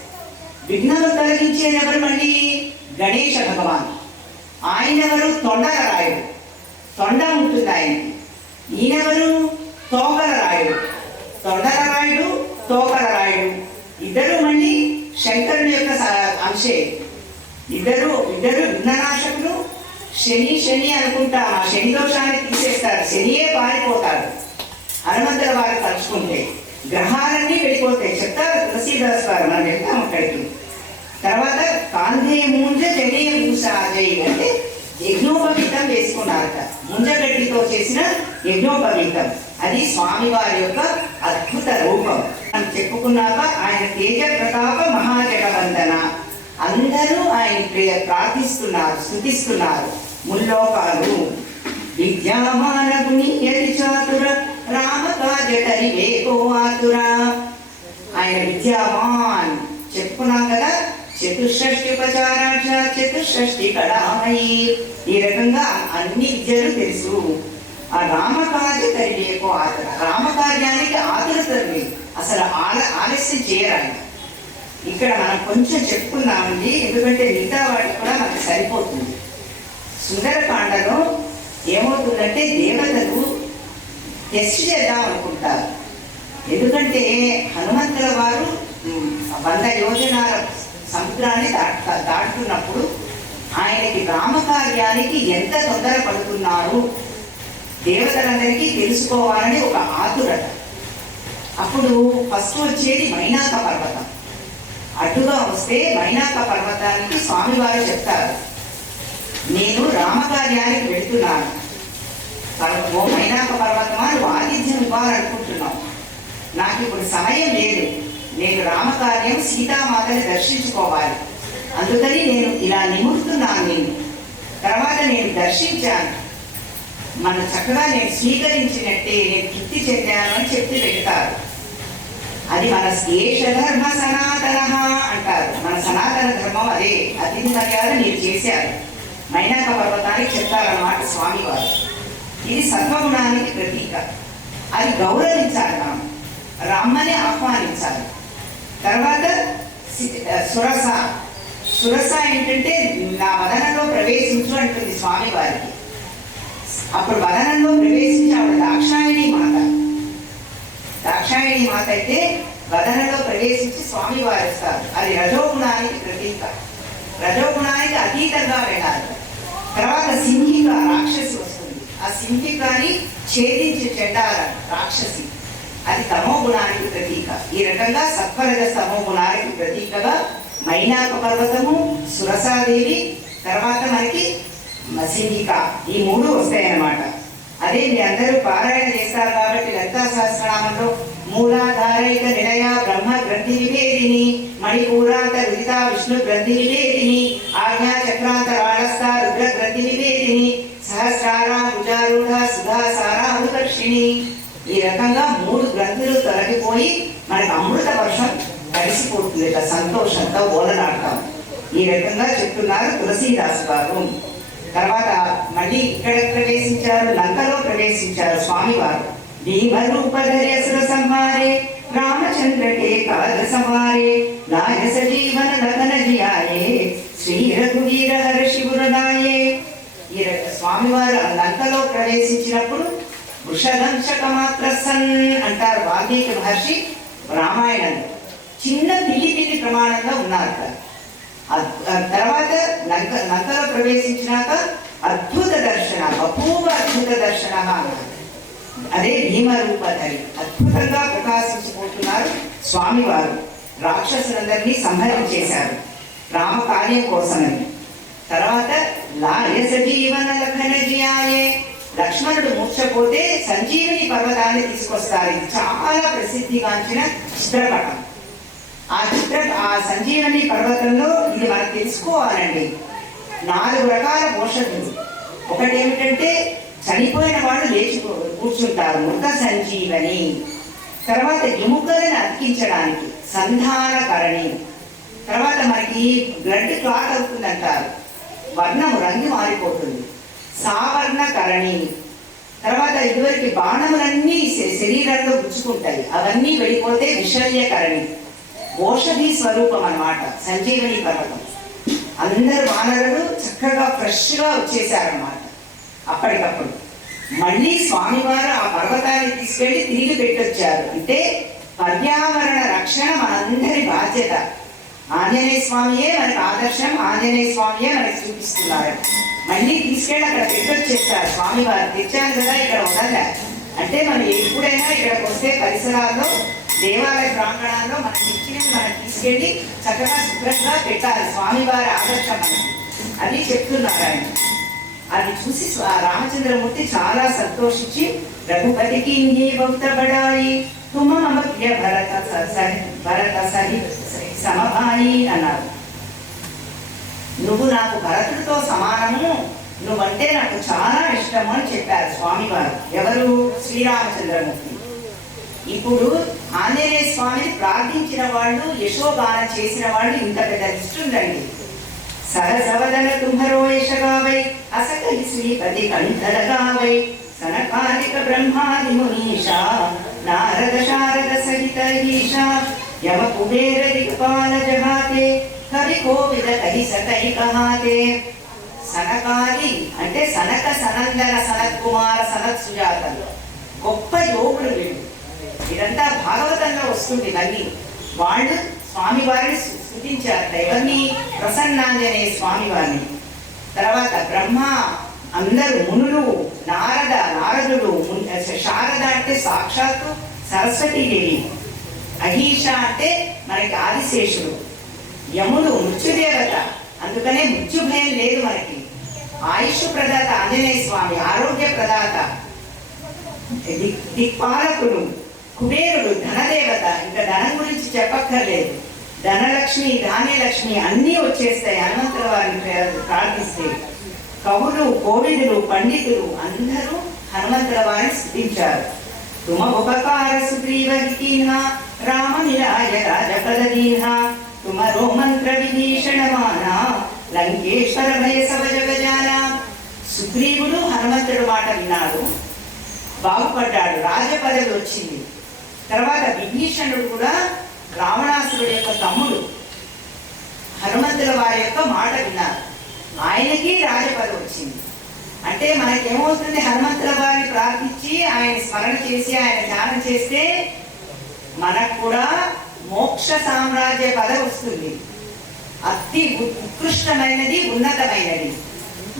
విఘ్నములు తొలగించేదెవరు? మళ్ళీ గణేశ భగవాన్. ఆయనెవరు? తొండలరాయుడు. తొండ ఉంటుంది ఆయనకి. ఈయనెవరు? తోకలరాయుడు. తొండలరాయుడు తోకలరాయుడు ఇద్దరు మళ్ళీ శంకరుని యొక్క అంశే. ఇద్దరు విఘ్ననాశకులు. శని అనుకుంటా ఆ శని దోషాన్ని తీసేస్తారు. శనియే పారిపోతాడు హనుమంతుల వారు తలుచుకుంటే. గ్రహాలన్నీ వెళ్ళిపోతాయి చెప్తారు తులసీదాస్ గారు. మనం వెళ్తాం అక్కడికి. తర్వాత కాంధే ముంజ జనే భూసాజై అంటే యజ్ఞోపవీతం వేసుకున్నారట. ముంజగడ్డితో చేసిన యజ్ఞోపవీతం. అది స్వామివారి యొక్క అద్భుత రూపం. మనం చెప్పుకున్నాక ఆయన తేజ ప్రతాప మహాజగవందన. అందరూ ఆయన ప్రార్థిస్తున్నారు, స్తుతిస్తున్నారు. ముల్లోకాలు విద్యామాన గుణియతి చాతుర రామకార్యకరి వేగో ఆతుర. ఆయన విద్యామాన్ చెప్పుకున్నాం కదా. చతుషష్ఠి ఉపచారాక్ష చతుషష్ఠి కళామయి. ఈ రకంగా అన్ని విద్యలు తెలుసు. ఆ రామకార్యకరి వేగో ఆతుర. రామకార్యానికి ఆతురత లేదు, అసలు ఆలస్యం చేయరాలి. ఇక్కడ మనం కొంచెం చెప్పుకున్నామండి, ఎందుకంటే మిగతా వాటికి కూడా మనకు సరిపోతుంది. సుందరకాండలో ఏమవుతుందంటే దేవతలు టెస్ట్ చేద్దాం అనుకుంటారు. ఎందుకంటే హనుమంతుల వారు 100 యోజనాల సముద్రాన్ని దాటుతున్నప్పుడు ఆయనకి రామకార్యానికి ఎంత తొందర పడుతున్నారు దేవతలందరికీ తెలుసుకోవాలని ఒక ఆతురత. అప్పుడు ఫస్ట్ వచ్చేది మైనాక పర్వతం. అడ్డుగా వస్తే మైనాక పర్వతానికి స్వామివారు చెప్తారు, నేను రామకార్యానికి వెళ్తున్నాను, ఓ మైనాక పర్వతమా నువ్వు ఆతిథ్యం ఇవ్వాలనుకుంటున్నావు, నాకు ఇప్పుడు సమయం లేదు, నేను రామకార్యం సీతామాతని దర్శించుకోవాలి, అందుకని నేను ఇలా నిమురుతున్నాను. నేను తర్వాత నేను దర్శించాను, మన చక్కగా నేను స్వీకరించినట్టే, నేను తృప్తి చెందాను అని చెప్పి వెళ్తారు. అది మన దేశ ధర్మ సనాతన అంటారు. మన సనాతన ధర్మం అదే. అతిథి మర్యాద మీరు చేశారు మైనాక పర్వతానికి చెప్తారన్నమాట స్వామివారు. ఇది సత్వగుణానికి ప్రతీక. అది గౌరవించాలి, రమ్మని ఆహ్వానించాలి. తర్వాత సురస. సురస ఏంటంటే నా వదనంలో ప్రవేశించు అంటుంది స్వామివారికి. అప్పుడు వదనంలో ప్రవేశించి ఆవిడ దాక్షాయణి మాత. దాక్షాయణి మాత అయితే వదనంలో ప్రవేశించి స్వామివారు వస్తారు. అది రజోగుణానికి ప్రతీక. రజోగుణానికి అతీతంగా వెళ్ళాలి. తర్వాత సింహిక రాక్షసి వస్తుంది. ఆ సింహికాని ఛేదించి చెండాల రాక్షసి, అది తమో గుణానికి ప్రతీక. ఈ రకంగా సత్వరజ తమో గుణానికి ప్రతీకగా మైనాక పర్వతము, సురసాదేవి, తర్వాత మనకి సింహిక, ఈ మూడు వస్తాయన్నమాట. అదే మీ అందరూ పారాయణ చేస్తారు కాబట్టి లలితా సహస్రనామంలో మూలాధారైక నిలయ బ్రహ్మ గ్రంథి విభేదిని మణిపూరాంత విదిత విష్ణు గ్రంథి విభేదిని ఆజ్ఞా చక్రాంతరాళస్థ రుద్ర గ్రంథి విభేదిని సహస్రార భుజారూఢ సుధా సారానుకర్షిణి. ఈ రకంగా 3 గ్రంథులు తొలగిపోయి మనకు అమృత వర్షం కలిసిపోతుంది. ఇట్లా సంతోషంతో ఓలలాడతాం. ఈ రకంగా చెప్తున్నారు తులసీదాసు గారు. తర్వాత మళ్ళీ ఇక్కడ ప్రవేశించారు, లంకలో ప్రవేశించారు స్వామివారు. భీమరూపధరి అసుర సంహారే రామచంద్రకే కాల సంహారే లాయ సజీవన లగన జియాయే శ్రీ రఘువీర హర శివురదాయే. ఈ స్వామివారు లంకలో ప్రవేశించినప్పుడు వృషదంశక మాత్ర సన్ అంటారు వాల్మీకి మహర్షి రామాయణంలో. చిన్న పిల్లి ప్రమాణంగా ఉన్నారు. తర్వాత లంకలో ప్రవేశించినాక అద్భుత దర్శన, అపూర్వ అద్భుత దర్శన అన్నారు. అదే భీమరూపధరి, అద్భుతంగా ప్రకాశించిపోతున్నారు స్వామివారు. రాక్షసులందరినీ సంహరించేశారు రామ కార్యం కోసమని. తర్వాత లాయస జీవన లఖన జియాయే, లక్ష్మణుడు మూర్ఛపోతే సంజీవిని పర్వతాన్ని తీసుకొస్తారు. ఇది చాలా ప్రసిద్ధిగాంచిన చిత్రపటం. ఆ సంజీవని పర్వతంలో ఇది మనం తెలుసుకోవాలండి. 4 రకాల ఔషధులు. ఒకటి ఏమిటంటే చనిపోయిన వాళ్ళు లేచి కూర్చుంటారు, మృత సంజీవని. తర్వాత ఎముకలను అతికించడానికి సంధానకరణి. తర్వాత మనకి బ్లడ్ క్లాట్ అవుతుంది అంటారు, వర్ణము రంగు మారిపోతుంది, సావర్ణకరణి. తర్వాత ఇదివరకు బాణములన్నీ శరీరంలో గుచ్చుకుంటాయి, అవన్నీ వెళ్ళిపోతే విషల్యకరణి. ఔషధి స్వరూపం అన్నమాట సంజీవని పర్వతం. అందరు వానరులు చక్కగా ఫ్రెష్గా వచ్చేసారన్నమాట అప్పటికప్పుడు. మళ్ళీ స్వామివారు ఆ పర్వతాన్ని తీసుకెళ్లి తిరిగి పెట్టొచ్చారు. అంటే పర్యావరణ రక్షణ మనందరి బాధ్యత. ఆంజనేయ స్వామియే మనకు ఆదర్శం, ఆంజనేయ స్వామియే మనకి చూపిస్తున్నారు. మళ్ళీ తీసుకెళ్ళి అక్కడ పెట్టొచ్చేస్తారు స్వామివారు. తెచ్చాను కదా ఇక్కడ ఉండాలి అంటే మనం ఎప్పుడైనా ఇక్కడికి వస్తే పరిసరాల్లో దేవాలయ ప్రాంగణాల్లో మనకి ఇచ్చినవి మనం తీసుకెళ్ళి చక్కగా శుభ్రంగా పెట్టాలి. స్వామివారి ఆదర్శం మనకి అది చెప్తున్నారు ఆయన. అది చూసి రామచంద్రమూర్తి చాలా సంతోషించి రఘుపతికి బహుత బడాయి తుమ మమ ప్రియ భరత సహి సమభాయి అన్నారు. నువ్వు నాకు భరతుడితో సమానము, నువ్వంటే నాకు చాలా ఇష్టము అని చెప్పారు స్వామివారు. ఎవరు? శ్రీరామచంద్రమూర్తి. ఇప్పుడు ఆంజనేయ స్వామిని ప్రార్థించిన వాళ్ళు, యశోగానం చేసిన వాళ్ళు ఇంత పెద్ద లిస్ట్ ఉందండి. సహసవదన తుంహరో యశగావై అసకై శ్రీపతి కంఠలగావై సనకాలిక బ్రహ్మాది మునీషా నారద శారద సహిత ఈశా యమ కుబేర దిక్పాల జహాతే కవి కోవిద కహి సకై కహాతే. సనకాలి అంటే సనక సనందన సనత్ కుమార సనత్ సుజాతలు గొప్ప యోగులు వీళ్ళు. ఇదంతా భాగవతంలో వస్తుంది. మళ్ళీ వాళ్ళు స్వామివారిని స్తుతించారు. ఎవరిని? ప్రసన్నాంజనేయ స్వామివారిని. తర్వాత బ్రహ్మ, అందరూ మునులు, నారదుడు, శారద అంటే సాక్షాత్తు సరస్వతీదేవి, అహీష అంటే మనకి ఆదిశేషుడు, యముడు మృత్యుదేవత, అందుకనే మృత్యు భయం లేదు మనకి. ఆయుష్ ప్రదాత ఆంజనేయ స్వామి, ఆరోగ్య ప్రదాత, దిక్పాలకుడు, కుబేరుడు, ధనదేవత. ఇంకా ధనం గురించి చెప్పక్కర్లేదు. ధనలక్ష్మి, ధాన్యలక్ష్మి అన్నీ వచ్చేస్తాయి హనుమంతుల వారిని ప్రార్థిస్తే. కవులు, కోవిదులు, పండితులు అందరూ హనుమంతుల వారిని స్తుతించారు. తుమ ఉపకార సుగ్రీవీన రామ నిలాయ రాజపదీన తుమరో మంత్ర విభీషణమాన లంకేశ్వర భయ సవజ గజాన. సుగ్రీవుడు హనుమంతుడు మాట విన్నాడు, బాగుపడ్డాడు, రాజపదవి వచ్చింది. తర్వాత విభీషణుడు కూడా రావణాసురుడు యొక్క తమ్ముడు, హనుమంతుల వారి యొక్క మాట విన్నారు, ఆయనకి రాజపదవి వచ్చింది. అంటే మనకేమవుతుంది? హనుమంతుల వారిని ప్రార్థించి ఆయన స్మరణ చేసి ఆయన ధ్యానం చేస్తే మనకు కూడా మోక్ష సామ్రాజ్య పదవి వస్తుంది. అతి ఉత్కృష్టమైనది, ఉన్నతమైనది.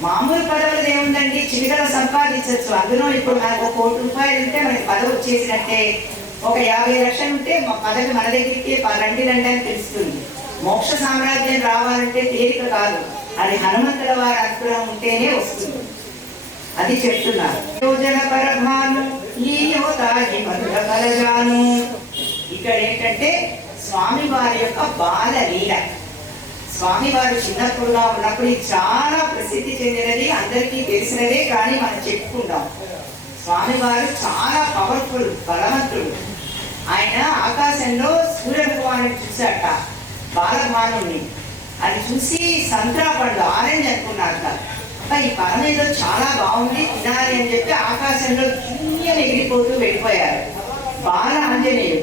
మామూలు పదవులు ఏముందండి, చిలుకలు సంపాదించవచ్చు. అందులో ఇప్పుడు మనకు 1 కోటి రూపాయలు ఉంటే మనకి పదవి వచ్చేసినట్టే. ఒక 50 లక్షలు ఉంటే పదవి మన దగ్గరికి రండి అని తెలుస్తుంది. మోక్ష సామ్రాజ్యం రావాలంటే తేలిక కాదు, అది హనుమంతుల వారి అనుగ్రహం ఉంటేనే వస్తుంది. అది చెప్తున్నారు. యోజన పరభాను లీయోతాగి మధుర కలజాను. ఇక్కడ ఏంటంటే స్వామివారి యొక్క బాల లీల. స్వామివారు చిన్నప్పుడుగా ఉన్నప్పుడు ఇది చాలా ప్రసిద్ధి చెందినది, అందరికీ తెలిసినదే, కానీ మనం చెప్పుకుంటాం. స్వామివారు చాలా పవర్ఫుల్, బలవంతుడు. ఆయన ఆకాశంలో సూర్య భగవాను చూశాట, బాలభానుని. అది చూసి సంత్రా పండు ఆరెంజ్ అనుకున్నారట. ఈ పరం ఏదో చాలా బాగుంది, తినాలి అని చెప్పి ఆకాశంలో చుయ్యని ఎగిరిపోతూ వెళ్ళిపోయారు. బాల ఆంజనేయుడు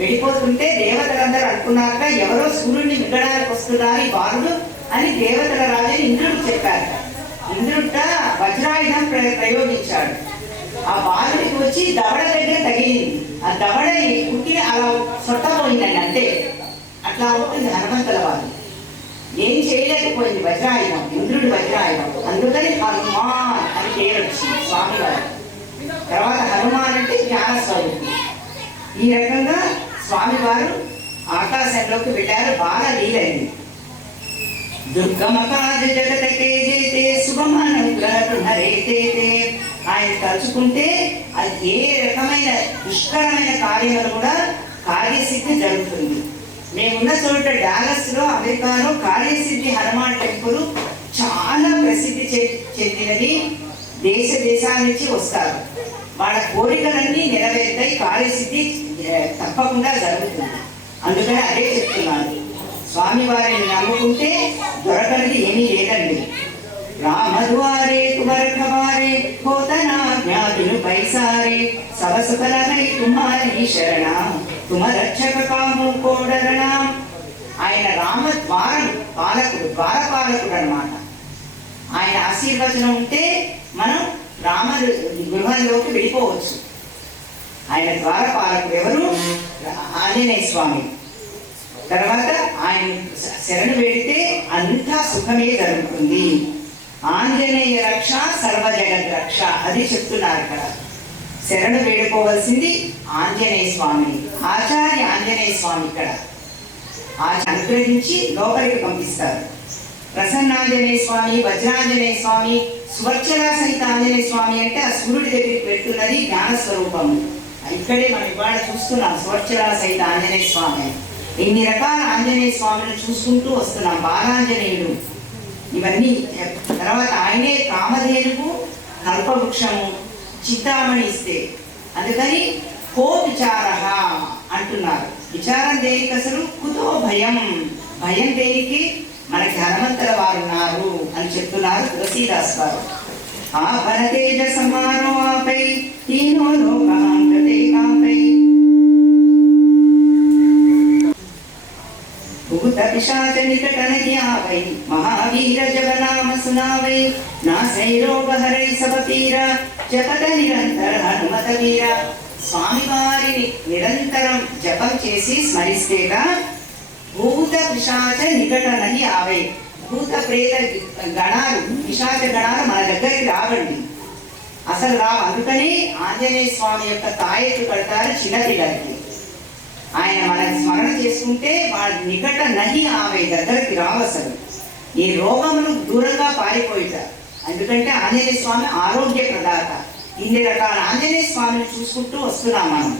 వెళ్ళిపోతుంటే దేవతలందరూ అనుకున్నాక ఎవరో సూర్యుడిని మింగడానికి వస్తున్నారు ఈ బాలుడు అని దేవతల రాజని ఇంద్రుడు చెప్పారు. ఇంద్రుట వజ్రాయుధం ప్రయోగించాడు. ఆ బాలుడికి వచ్చి దవడ దగ్గర తగిలింది. ఆ దవడ పుట్టిన అలా సొట్టపోయిందండి, అంతే. అట్లా ఉంటుంది హనుమంతుల వారు. ఏం చేయలేకపోయింది వజ్రాయుధం, ఇంద్రుడి వజ్రాయుధం. అందుకని హనుమాన్ అని పేరు వచ్చింది స్వామివారు. తర్వాత హనుమాన్ అంటే జ్ఞాన స్వరూపం. ఈ రకంగా స్వామివారు ఆకాశంలోకి వెళ్ళారు. బాగా లీలైంది. దుర్గమకాజ జగతకే జేతే శుభమానరేతే. ఆయన తలుచుకుంటే అది ఏ రకమైన దుష్కరమైన కార్యములు కూడా కార్యసిద్ధి జరుగుతుంది. మేమున్న చోట డాలస్ లో, అమెరికాలో కార్యసిద్ధి హనుమాన్ టెంపుల్ చాలా ప్రసిద్ధి చెందినది. దేశ దేశాల నుంచి వస్తారు. వాళ్ళ కోరికలన్నీ నెరవేరుతాయి, కార్యసిద్ధి తప్పకుండా జరుగుతుంది. అందుకని అదే చెప్తున్నాను, స్వామివారిని నమ్ముకుంటే దొరకనిది ఏమీ లేదండి. రామద్వారే తుమర్ఖవారే హోతనా జ్ఞాతులు పైసారే సవసుకలై తుమారి శరణ తుమ రక్షక కాము కోడరణ. ఆయన రామద్వారం పాలకుడు, ద్వారపాలకుడు అన్నమాట. ఆయన ఆశీర్వచనం ఉంటే మనం రాముడు గృహంలోకి వెళ్ళిపోవచ్చు. ఆయన ద్వారపాలకుడు ఎవరు? ఆంజనేయ స్వామి. తర్వాత ఆయన శరణు వేడితే అంతా సుఖమే జరుగుతుంది. ఆంజనేయ రక్ష సర్వ జగత్ రక్ష, అది చెప్తున్నారు ఇక్కడ. శరణు వేడుకోవలసింది ఆంజనేయ స్వామిని, ఆచార్య ఆంజనేయ స్వామి. ఇక్కడ అనుగ్రహించి లోపలికి పంపిస్తారు. ప్రసన్నాంజనేయ స్వామి, వజ్రాంజనేయ స్వామి, సువర్చల సహిత ఆంజనేయ స్వామి అంటే ఆ సూర్యుడి దగ్గరికి పెడుతున్నది జ్ఞానస్వరూపము. ఇక్కడే మనం ఇవాళ చూస్తున్నాం సువర్చల సహిత ఆంజనేయ స్వామి. ఇన్ని రకాల ఆంజనేయ స్వామిని చూసుకుంటూ వస్తున్నాం. బాలాంజనేయుడు ఇవన్నీ. తర్వాత ఆయనే కామధేనువు, కల్పవృక్షము, చింతామణి ఇస్తే. అందుకని కో విచార అంటున్నారు. విచారం దేనికి అసలు? కుతో భయం, భయం దేనికి? మనకి హనుమంతుల వారు ఉన్నారు అని చెప్తున్నారు తులసీదాస్ గారు. ఆ భరతేజ సమారోపై తీనో లోకాం ప్రతేకాంపై భూత పిశాచ నికటనయావై మహావీర జవనామ సునావై నాశై రోగహరై సబపీర జపత నిరంతర హనుమత వీర. స్వామివారిని నిరంతరం జపం చేసి స్మరిస్తేగా భూత పిశాచ నికటనహి ఆవై, భూత ప్రేత గణాలు, పిశాచ గణాలు మన దగ్గరికి రావండి, అసలు రావు. అందుకని ఆంజనేయ స్వామి యొక్క తాయెత్తు కడతారు చిన్నపిల్లలకి. ఆయన మనకి స్మరణ చేసుకుంటే వాళ్ళ నికట నహి ఆవై, దగ్గరికి రావు అసలు. ఈ రోగములు దూరంగా పారిపోయితారు. ఎందుకంటే ఆంజనేయ స్వామి ఆరోగ్య ప్రదాత. ఇన్ని రకాల ఆంజనేయ స్వామిని చూసుకుంటూ వస్తున్నాం మనం.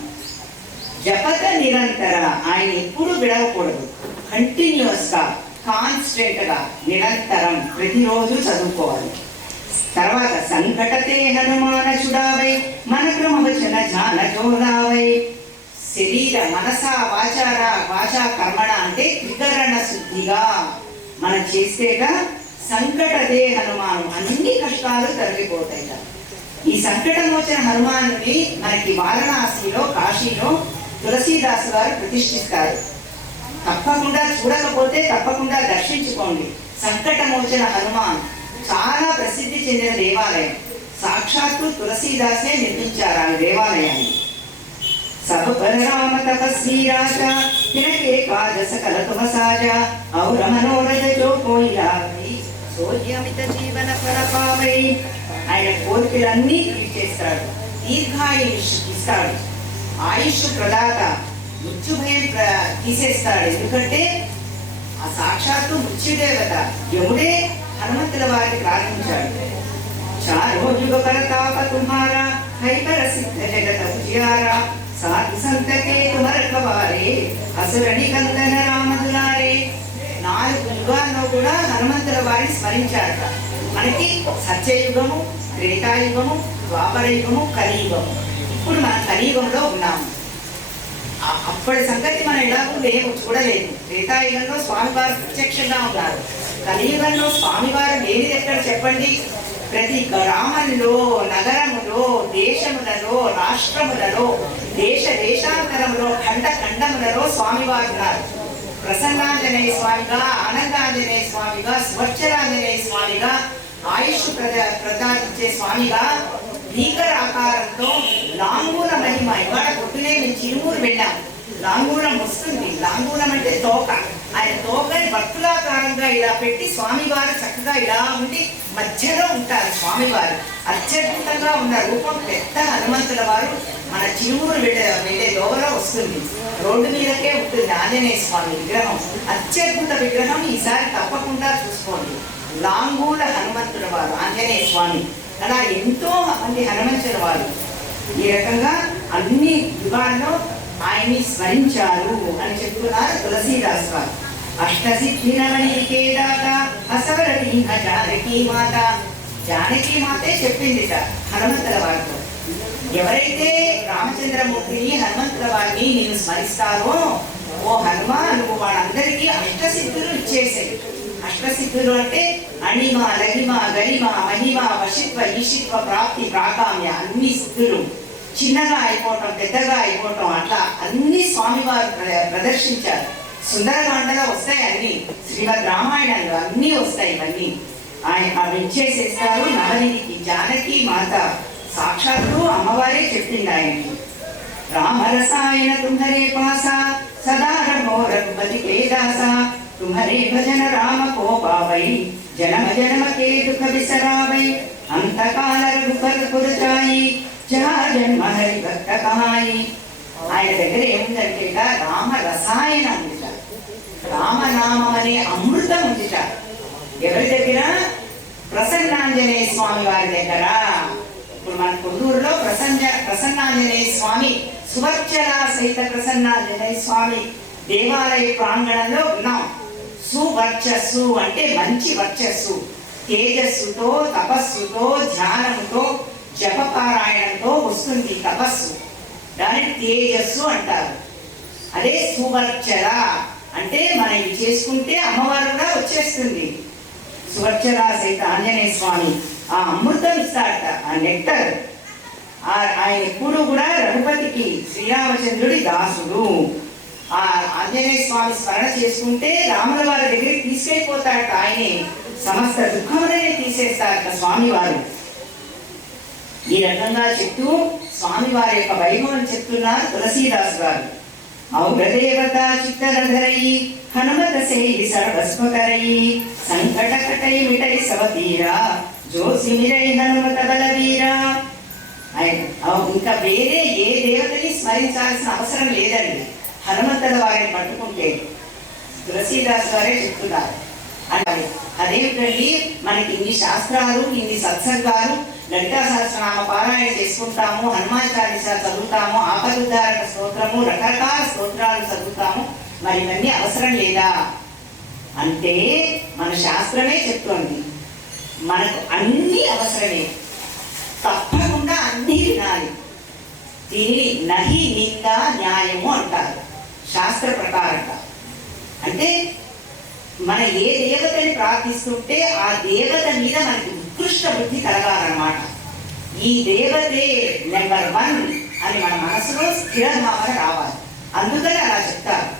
జపత నిరంతర, ఆయన ఎప్పుడు విడవకూడదు, కంటిన్యూస్ గా, కాన్స్టెంట్ గా, నిరంతరం ప్రతిరోజు చదువుకోవాలి. తర్వాత సంకటతే హనుమాన చుడావై మన క్రమవచన జ్ఞాన జోలావై. శరీర మనస వాచా కర్మణ అంటే త్రికరణ శుద్ధిగా మనం చేస్తేగా సంకటతే హనుమాను, అన్ని కష్టాలు తొలగిపోతాయి. ఈ సంకటమోచన హనుమానుని మనకి వారణాసిలో, కాశీలో తులసీదాసు గారు ప్రతిష్ఠిస్తారు. తప్పకుండా చూడకపోతే తప్పకుండా దర్శించుకోండి. సంకటమోచన హనుమాన్ చాలా ప్రసిద్ధి చెందిన దేవాలయం. సాక్షాత్తు తులసీదాసే నిర్మించారు ఆ దేవాలయాన్ని. సబరామ తపస్వీ రాజా తినకే కాజ సకల తుమ సాజా ఔర మనోరథ జో కోయిలావై సోర్యమిత జీవన పరపావై. ఆయన కోరికలన్నీ తీర్చేస్తాడు, దీర్ఘాయుష్ ఇస్తాడు, ఆయుష్ ప్రదాత, మృత్యు భయం తీసేస్తాడు. ఎందుకంటే ఆ సాక్షాత్తు మృత్యుదేవత యముడే హనుమంతుల వారిని ప్రార్థించాడు. चारों युग परताप तुम्हारा, है प्रसिद्ध जगत उजियारा। साधु संत के तुम रखवारे, असुर निकंदन राम दुलारे। 4 యుగాల్లో కూడా హనుమంతుల వారిని స్మరించారట. మనకి సత్యయుగము, త్రేతాయుగము, ద్వాపర యుగము, కలియుగము. ఇప్పుడు మనం కలియుగంలో ఉన్నాము. అప్పటి సంగతి మనం ఎలాగూ లేము, చూడలేదు. త్రేతాయుగంలో స్వామివారు ప్రత్యక్షంగా ఉన్నారు. కలియుగంలో స్వామివారు లేనిది ఎక్కడ చెప్పండి? ప్రతి గ్రామంలో, నగరములో, దేశములలో, రాష్ట్రములలో, దేశాంతరములో, ఖండములలో స్వామివారు ఉన్నారు. ప్రసన్నాంజనేయ స్వామిగా, ఆనందాంజనేయ స్వామిగా, స్వచ్ఛరాంజనేయ స్వామిగా, ఆయుష్ ప్రదానించే స్వామిగా, భీకర ఆకారంతో లాంగూల మహిమ. ఇవాళ పొద్దునే మేము చిరుమూరు వెళ్ళాం. లాంగూలం వస్తుంది. లాంగూలం అంటే తోక. ఆయన తోకని భక్తులాకారంగా ఇలా పెట్టి స్వామివారు చక్కగా ఇలా ఉండి మధ్యలో ఉంటారు. స్వామివారు అత్యద్భుతంగా ఉన్న రూపం పెద్ద హనుమంతుల వారు మన చిరుమూరు వెళ్ళే దోవలో వస్తుంది. రోడ్డు మీదకే ఉంటుంది ఆంజనేయ స్వామి విగ్రహం. అత్యద్భుత విగ్రహం. ఈసారి తప్పకుండా చూసుకోండి. లాంగూల హనుమంతుల వారు ఆంజనేయ స్వామి. అలా ఎంతో మంది హనుమంతుల వారు ఈ రకంగా అన్ని యుగాల్లో ఆయన్ని స్మరించారు అని చెప్తున్నారు తులసీదాస్ వారు. అష్టసిద్ధిరమణికే దాత అసవరటీహ జానకీ మాత. జానకీ మాతే చెప్పిందిట హనుమంతుల వారితో. ఎవరైతే రామచంద్రమూర్తిని, హనుమంతుల వారిని నేను స్మరిస్తారో, ఓ హనుమ నువ్వు వాళ్ళందరికీ అష్టసిద్ధులు ఇచ్చేసేవి. అష్టసిద్ధులు అంటే అణిమ, లగిమ, గరిమ, మహిమ, వశిత్వ, ఈశిత్వ, ప్రాప్తి, ప్రాకామ్య, అన్ని సిద్ధులు. చిన్నగా అయిపోవటం, పెద్దగా అయిపోవటం, అట్లా అన్ని స్వామివారు ప్రదర్శించారు. సుందరకాండలో వస్తాయి అన్ని, శ్రీమద్ రామాయణంలో అన్నీ వస్తాయి. ఇవన్నీ ఆయన అవి ఇచ్చేసేస్తారు నవనిధికి. జానకి మాత సాక్షాత్తు అమ్మవారే చెప్పింది ఆయనకి. రామరసాయన తుంహరే పాస సదా రఘో రఘుపతి కే దాస. తుమ్హరే భజన రామ కో పావై జనమ జనమ కే దుఃఖ విసరావై. అంతకాల రఘుపతి పురచాయి జహా జన్మ హరి భక్త కహాయి. ఆయన దగ్గర ఏముందంటే రామ రసాయనం ఉందిట, రామనామం అనే అమృతం ఉందిట. ఎవరి దగ్గర? ప్రసన్నాంజనేయ స్వామి వారి దగ్గర. ఇప్పుడు మన కొల్లూరులో ప్రసన్నాంజనేయ స్వామి, సువర్చలా సహిత ప్రసన్నాంజనేయ స్వామి దేవాలయ ప్రాంగణంలో ఉన్నాం. సువర్చస్సు అంటే మంచి వర్చస్సు, తేజస్సుతో, తపస్సుతో, ధ్యానముతో, జపపారాయణంతో వస్తుంది తపస్సు. దాన్ని తేజస్సు అంటారు. అదే సువర్చల అంటే మనం ఇవి చేసుకుంటే అమ్మవారు కూడా వచ్చేస్తుంది. సువర్చల సహిత ఆంజనేయ స్వామి ఆ అమృతం ఇస్తాడట, ఆ నెక్టర్. ఆయన ఎప్పుడు కూడా రఘుపతికి, శ్రీరామచంద్రుడి దాసుడు. ఆ ఆంజనేయ స్వామి స్మరణ చేసుకుంటే రాముల వారి దగ్గరికి తీసుకెళ్ళిపోతాడట. ఆయనే సమస్త దుఃఖములనే తీసేస్తాడట స్వామివారు. ఈ రకంగా చెప్తూ స్వామివారి యొక్క వైభవం చెప్తున్నారు తులసీదాస్ గారు. ఔగ్రదేవత చిత్తరధరయి హనుమత సేయి సర్వస్వకరయి. సంకటకటై మిటై సవతీరా జోసిమిరై హనుమత బలవీరా. ఇంకా వేరే ఏ దేవతని స్మరించాల్సిన అవసరం లేదండి హనుమంతుల వారిని పట్టుకుంటే. తులసీదాస్ గారే చెప్తున్నారు. అదేమిటండి, మనకి ఇన్ని శాస్త్రాలు, ఇన్ని సత్సంగాలు, లలితా సహస్రనామ పారాయణ చేసుకుంటాము, హనుమాన్ చాలీసా చదువుతాము, ఆపదుద్ధారక స్తోత్రము, రకరకాల స్తోత్రాలు చదువుతాము. మరి ఇవన్నీ అవసరం లేదా అంటే మన శాస్త్రమే చెప్తోంది మనకు అన్ని అవసరమే. తప్పకుండా అన్ని వినాలి. దీనిని నహి నింద న్యాయము అంటారు శాస్త్ర ప్రకారంగా. అంటే మన ఏ దేవతని ప్రార్థిస్తుంటే ఆ దేవత మీద మనకి ఉత్కృష్ట బుద్ధి కలగాలన్నమాట. ఈ దేవతే నెంబర్ 1 అని మన మనసులో స్థిర భావన రావాలి. అందుకని అలా చెప్తారు.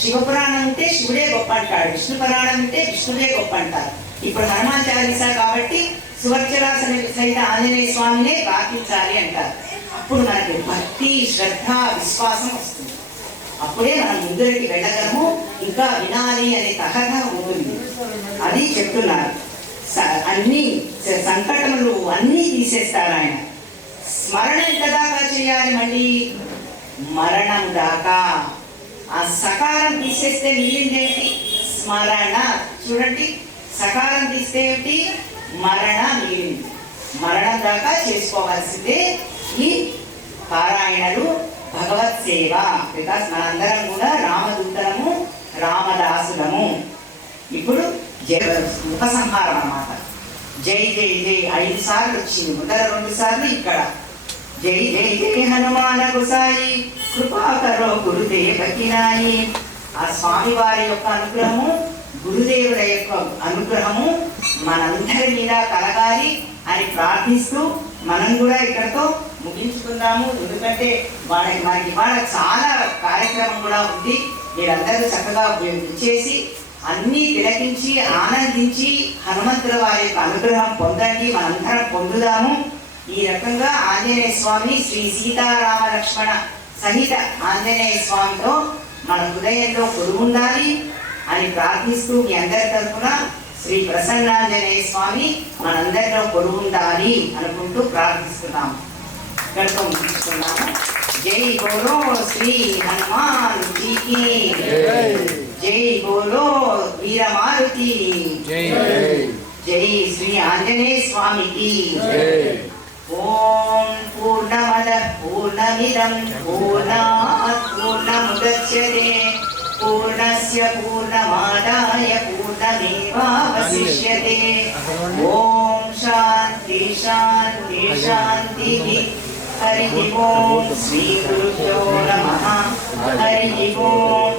శివపురాణం ఉంటే శివుడే గొప్ప అంటాడు, విష్ణు పురాణం ఉంటే విష్ణువే గొప్ప అంటారు. ఇప్పుడు హనుమాన్ చాలీసా కాబట్టి సువర్చలాసన సహిత ఆంజనేయ స్వామినే ప్రార్థించాలి అంటారు. అప్పుడు మనకి భక్తి, శ్రద్ధ, విశ్వాసం వస్తుంది. అప్పుడే మనం ముందరికి వెళ్ళగలము, ఇంకా వినాలి అనే తహత ఉంటుంది. అది చెప్తున్నారు. అన్ని సంకటములు అన్నీ తీసేస్తారు ఆయన. స్మరణ ఎంత దాకా చేయాలి? మళ్ళీ మరణం దాకా. ఆ సకారం తీసేస్తే మిగిలిందేంటి? స్మరణ. చూడండి, సకారం తీస్తే ఏమిటి? మరణ మిగిలింది. మరణం దాకా చేసుకోవాల్సిందే ఈ పారాయణలు, భగవత్ సేవ. బికాస్ మనందరం కూడా రామదూతలము, రామదాసులము. ఇప్పుడు ఉపసంహారం అన్నమాట. జై జై జై 5 సార్లు వచ్చింది, ముందర 2 సార్లు ఇక్కడ. జై జై జై హనుమాన గుసాయి కృపాకరో గురుదేవకినాయి. ఆ స్వామి వారి యొక్క అనుగ్రహము, గురుదేవుల యొక్క అనుగ్రహము మనందరి మీద కలగాలి అని ప్రార్థిస్తూ మనం కూడా ఇక్కడతో ముగించుకుందాము. ఎందుకంటే మనకి ఇవాళ చాలా కార్యక్రమం కూడా ఉంది. మీరందరూ చక్కగా చేసి అన్నీ తిలకించి ఆనందించి హనుమంతుల వారి యొక్క అనుగ్రహం పొందండి, మనందరం పొందుదాము. ఈ రకంగా ఆంజనేయ స్వామి శ్రీ సీతారామ లక్ష్మణ సహిత ఆంజనేయ స్వామితో మన హృదయంలో కొలువుండాలి అని ప్రార్థిస్తూ మీ అందరి తరఫున శ్రీ ప్రసన్నాంజనేయ స్వామి మనందరిలో కొలువుండాలి అనుకుంటూ ప్రార్థిస్తున్నాము. ఇక్కడితో ముగించుకున్నాము. జై బోలో శ్రీ హనుమాన్ జీకి జై బోలో వీరమారుతి జై శ్రీ ఆంజనేయ స్వామికి. ఓం పూర్ణమద పూర్ణమిదం పూర్ణాత్ పూర్ణముదచ్యతే పూర్ణస్య పూర్ణమాదాయ పూర్ణమేవావశిష్యతే. ఓం శాంతి శాంతి శాంతి. హరి ఓం శ్రీ గురుభ్యో నమః. హరి ఓం.